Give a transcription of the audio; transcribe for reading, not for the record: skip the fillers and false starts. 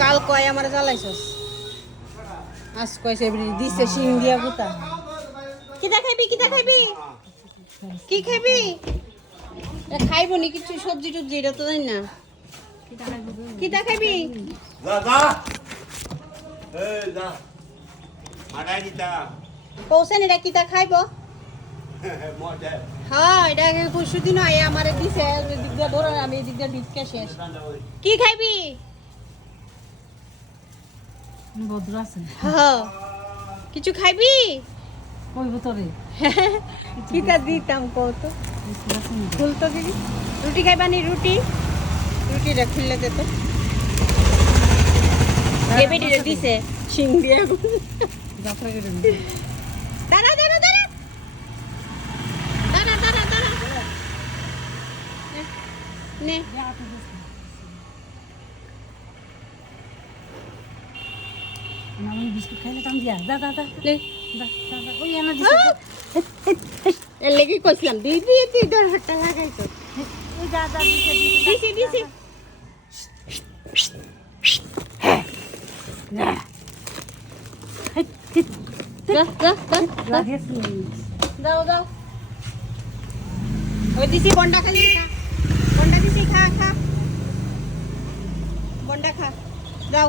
কাল কয় আমার জ্বালাইছস আজ কইছে দিছে শিং দিয়া গুতা কিটা খাইবি কি খাইবি খাইব নি কিছু সবজি টবজি এটা তো জানি না কিটা খাইবি কৌশন এটা কিটা খাইব হ্যাঁ এটা পরশু দিন আয় আমার দিছে দিক দিয়ে ধরে আমি দিক দিয়ে ঢুকে শেষ কি খাইবি ভদ্র আছে হ্যাঁ কিছু খাইবি কইব তোরে কিটা দিতাম কত ফুল তো দিবি রুটি খাইবানি রুটিটা খুললে দে তো এ বেটিরে দিছে শিং দিয়া যাত্রা করে দাঁড়া নে আমি বিস্কুট খাইলে কাম দিয়া দা লে ওই এনে দিছে এ লেগে কইছিলাম দিদি 10 টাকা খাইতো ওই যা দিছে না দাও ওই দিছি বন্ডা খালি খা বন্ডা দিছি খা বন্ডা খা যাও